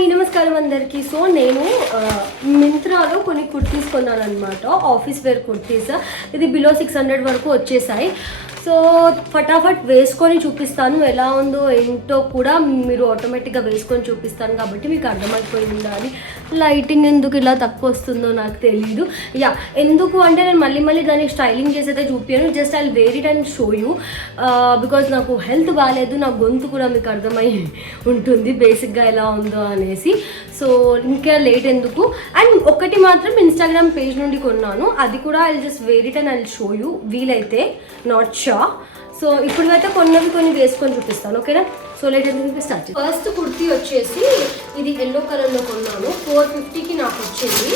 Hi నమస్కారం అందరికీ. So నేను మింత్రాలో కొన్ని కుర్తీస్ కొన్నాను అనమాట, ఆఫీస్ వేర్ కుర్తీస్. ఇది బిలో 600 వరకు వచ్చేసాయి. సో ఫటాఫట్ వేసుకొని చూపిస్తాను, ఎలా ఉందో ఏంటో కూడా మీరు ఆటోమేటిక్గా వేసుకొని చూపిస్తాను కాబట్టి మీకు అర్థమైపోయి ఉండాలి. లైటింగ్ ఎందుకు ఇలా తక్కువ వస్తుందో నాకు తెలీదు. ఎందుకు అంటే నేను మళ్ళీ దాన్ని స్టైలింగ్ చేసేదే చూపించాను. Just I wear it and show you because నాకు హెల్త్ బాగాలేదు, నా గొంతు కూడా మీకు అర్థమై ఉంటుంది బేసిక్గా ఎలా ఉందో అనేసి. సో ఇంకా లేట్ ఎందుకు. అండ్ ఒకటి మాత్రం ఇన్స్టాగ్రామ్ పేజ్ నుండి కొన్నాను, అది కూడా I just wear it and I show you వీలైతే, నాట్ షా. సో ఇప్పుడైతే కొన్ని వేసుకొని చూపిస్తాను, ఓకేనా? సో లేట్ ఎందుకు స్టార్ట్. ఫస్ట్ కుర్తీ వచ్చేసి ఇది ఎల్లో కలర్లో కొన్నాను. 450కి నాకు వచ్చింది.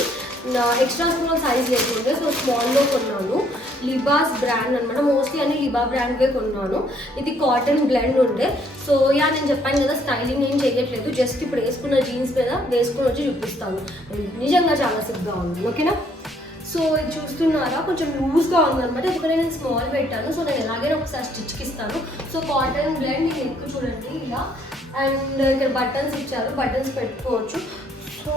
ఎక్స్ట్రా స్మాల్ సైజ్ లేకుండే, సో స్మాల్లో కొన్నాను. లిబాస్ బ్రాండ్ అనమాట, మోస్ట్లీ అన్ని లిబా బ్రాండ్వే కొన్నాను. ఇది కాటన్ బ్లెండ్ ఉండే. సో నేను చెప్పాను కదా స్టైలింగ్ ఏం చేయట్లేదు, జస్ట్ ఇప్పుడు వేసుకున్న జీన్స్ మీద వేసుకొని వచ్చి చూపిస్తాను. నిజంగా చాలా సిగ్గా ఉంది, ఓకేనా? సో ఇది చూస్తున్నారా, కొంచెం లూజ్గా ఉందన్నమాట, ఎందుకంటే నేను స్మాల్ పెట్టాను. సో నేను ఎలాగైనా ఒకసారి స్టిచ్కి ఇస్తాను. సో కాటన్ బ్లెండ్ ఇది ఎక్కువ చూడండి ఇలా. అండ్ ఇక్కడ బటన్స్ ఇచ్చారు, బటన్స్ పెట్టుకోవచ్చు. సో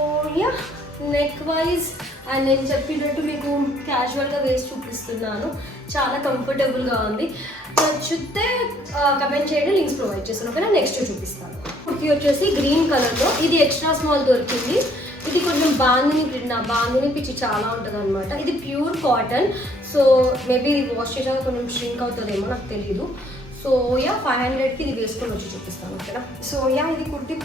నెక్ వైజ్ అండ్ నేను చెప్పినట్టు మీకు క్యాజువల్గా వేసి చూపిస్తున్నాను. చాలా కంఫర్టబుల్గా ఉంది. నచ్చితే కమెంట్ చేయండి, లింక్స్ ప్రొవైడ్ చేస్తాను, ఓకేనా? నెక్స్ట్ చూపిస్తాను. కుర్తీ వచ్చేసి గ్రీన్ కలర్లో, ఇది ఎక్స్ట్రా స్మాల్ దొరికింది. ఇది కొంచెం బాందిని పిచ్చి చాలా ఉంటుంది అనమాట. ఇది pure cotton. So maybe wash చేసాక కొంచెం ష్రింక్ అవుతుందేమో, నాకు తెలీదు. సో 500కి ఇది వేసుకొని వచ్చి చూపిస్తాను, ఓకేనా? సో ఇది కుర్తీ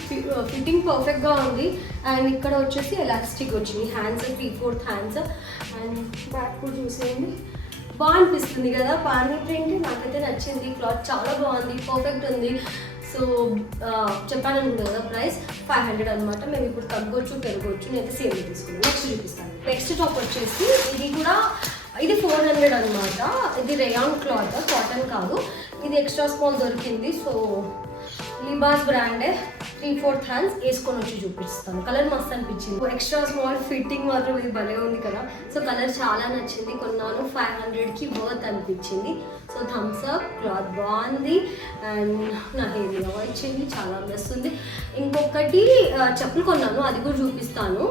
ఫిట్టింగ్ పర్ఫెక్ట్గా ఉంది. అండ్ ఇక్కడ వచ్చేసి ఎలాస్టిక్ వచ్చింది, హ్యాండ్స్ 3/4 హ్యాండ్స్. అండ్ బ్యాక్ కూడా చూసేయండి, బాగా అనిపిస్తుంది కదా. పానీ ప్రింట్ నాకైతే నచ్చింది, క్లాత్ చాలా బాగుంది, పర్ఫెక్ట్ ఉంది. సో చెప్పాను కదా ప్రైస్ 500 అనమాట. మేము ఇప్పుడు తగ్గొచ్చు పెరగవచ్చు, నేనైతే సేమ్ తీసుకున్నాను. నెక్స్ట్ చూపిస్తాను. నెక్స్ట్ టాప్ వచ్చేసి ఇది 400 అనమాట. ఇది రేయాన్ క్లాత్, కాటన్ కాదు. ఇది ఎక్స్ట్రా స్మాల్ దొరికింది. సో లిబాస్ బ్రాండే, 3/4 హ్యాండ్స్ వేసుకొని వచ్చి చూపిస్తాను. కలర్ మస్తు అనిపించింది. ఎక్స్ట్రా స్మాల్ ఫిట్టింగ్ మాత్రం ఇది భలే ఉంది కదా. సో కలర్ చాలా నచ్చింది, కొన్నాను. 500కి వర్త్ అనిపించింది. సో థమ్స్ అప్, క్లాత్ బాగుంది. అండ్ నా హెయిర్ ఇలా వచ్చింది, చాలా వస్తుంది. ఇంకొకటి చెప్పులు కొన్నాను, అది కూడా చూపిస్తాను.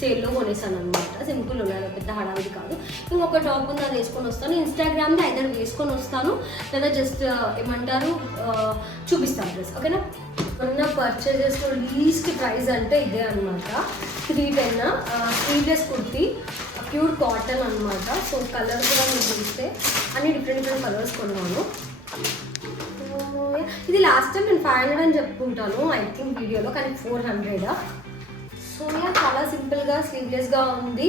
సేల్లో కొనేసాను అనమాట. సింపుల్ ఉన్నాయి, పెద్ద హడావిడి కాదు. ఇంకొక టాప్ ఉంది, అది వేసుకొని వస్తాను. ఇన్స్టాగ్రామ్లో ఐదర్ వేసుకొని వస్తాను లేదా జస్ట్ ఏమంటారు చూపిస్తాను డ్రెస్, ఓకేనా? మొన్న పర్చేజెస్లో లీస్ట్ ప్రైస్ అంటే ఇదే అనమాట, 310. స్లీవ్లెస్ కుర్తీ, ప్యూర్ కాటన్ అనమాట. సో కలర్ కూడా మీరు చూస్తే అన్ని డిఫరెంట్ కలర్స్ కొన్నాను. ఇది లాస్ట్ టైం నేను 500 అని చెప్పుకుంటాను ఐ థింక్ వీడియోలో, కానీ 400. సో చాలా సింపుల్గా స్లీవ్లెస్గా ఉంది.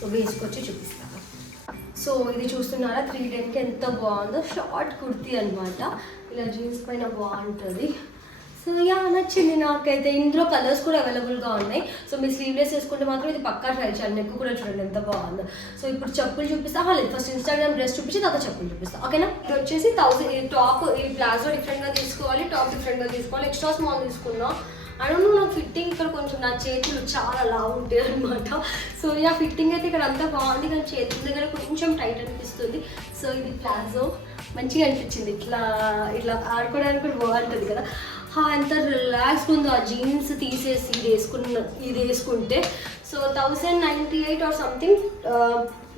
సో వేసుకొచ్చి చూపిస్తాను. సో ఇది చూస్తున్నారా, 310కి ఎంత బాగుందో. షార్ట్ కుర్తీ అనమాట, ఇలా జీన్స్ పైన బాగుంటుంది. సో నచ్చింది నాకైతే. ఇందులో కలర్స్ కూడా అవైలబుల్గా ఉన్నాయి. సో మీరు స్లీవ్లెస్ వేసుకుంటే మాత్రం ఇది పక్కా ట్రై చేయండి. నెక్ కూడా చూడండి ఎంత బాగుందో. సో ఇప్పుడు చెప్పులు చూపిస్తా, లేదు ఫస్ట్ ఇన్స్టాగ్రామ్ డ్రెస్ చూపించి తర్వాత చెప్పులు చూపిస్తా, ఓకేనా? ఇది వచ్చేసి 1000. టాప్ ఈ ప్లాజో డిఫరెంట్గా తీసుకోవాలి, టాప్ డిఫరెంట్గా తీసుకోవాలి. ఎక్స్ట్రా స్మాల్ తీసుకున్నా. అను నాకు ఫిట్టింగ్ ఇక్కడ కొంచెం నా చేతులు చాలా లావు ఉంటాయి అనమాట. సో ఫిట్టింగ్ అయితే ఇక్కడ అంతా బాగుంది, కానీ చేతుల దగ్గర కొంచెం టైట్ అనిపిస్తుంది. సో ఇది ప్లాజో మంచిగా అనిపించింది, ఇట్లా ఆడుకోవడానికి కూడా బాగుంటుంది కదా. ఎంత రిలాక్స్గా ఉందో ఆ జీన్స్ తీసేసి ఇది వేసుకుంటే. సో 1098 ఆర్ సంథింగ్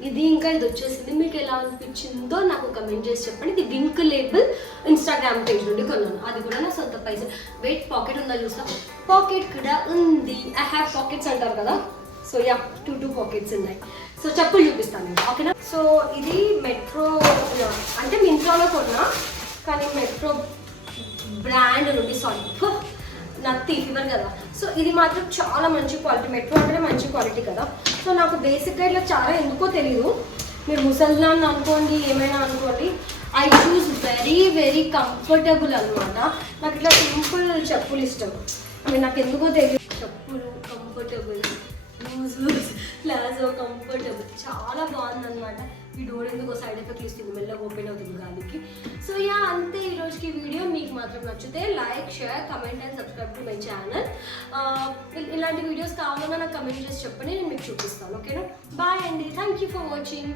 ఇది. ఇంకా ఇది వచ్చేసింది. మీకు ఎలా అనిపించిందో నాకు కమెంట్ చేసి చెప్పండి. ఇది డింక్ లేబుల్ ఇన్స్టాగ్రామ్ పేజ్ నుండి కొన్నాను, అది కూడా నా సొంత పైసలు. వెయిట్ పాకెట్ ఉందా చూసా, పాకెట్ కూడా ఉంది. ఐ హ్యావ్ పాకెట్స్ అంటారు కదా. సో 2 పాకెట్స్ ఉన్నాయి. సో చెప్పులు చూపిస్తాను, ఓకేనా? సో ఇది మెట్రో అంటే మింత్రాలో కొన్నా, కానీ మెట్రో బ్రాండ్ నుండి, నత్తి ఫీవర్ కదా. సో ఇది మాత్రం చాలా మంచి క్వాలిటీ, మెట్రో అంటే మంచి క్వాలిటీ కదా. సో నాకు బేసిక్గా ఇట్లా చాలా ఎందుకో తెలియదు, మీరు ముసల్దాన్ అనుకోండి ఏమైనా అనుకోండి, ఐ చూస్ వెరీ కంఫర్టబుల్ అనమాట. నాకు ఇట్లా సింపుల్ చెప్పులు ఇష్టం. నాకు ఎందుకో తెలియదు, చెప్పులు కంఫర్టబుల్, లూజ్ ప్లాజో కంఫర్టబుల్, చాలా బాగుందన్నమాట. ఈ డోర్ ఎందుకో సైడ్ ఎఫెక్ట్ ఇస్తుంది, మెల్లగా ఓపెన్ అవుతుంది గాలికి. సో అంతే ఈరోజుకి వీడియో. మీకు మాత్రం నచ్చితే like, share, comment and subscribe to my channel. ఇలాంటి వీడియోస్ కావాలన్నా నాకు కమెంట్ చేసి చెప్పండి, నేను మీకు చూపిస్తాను, ఓకేనా? బాయ్ అండి, థ్యాంక్ యూ ఫర్ వాచింగ్.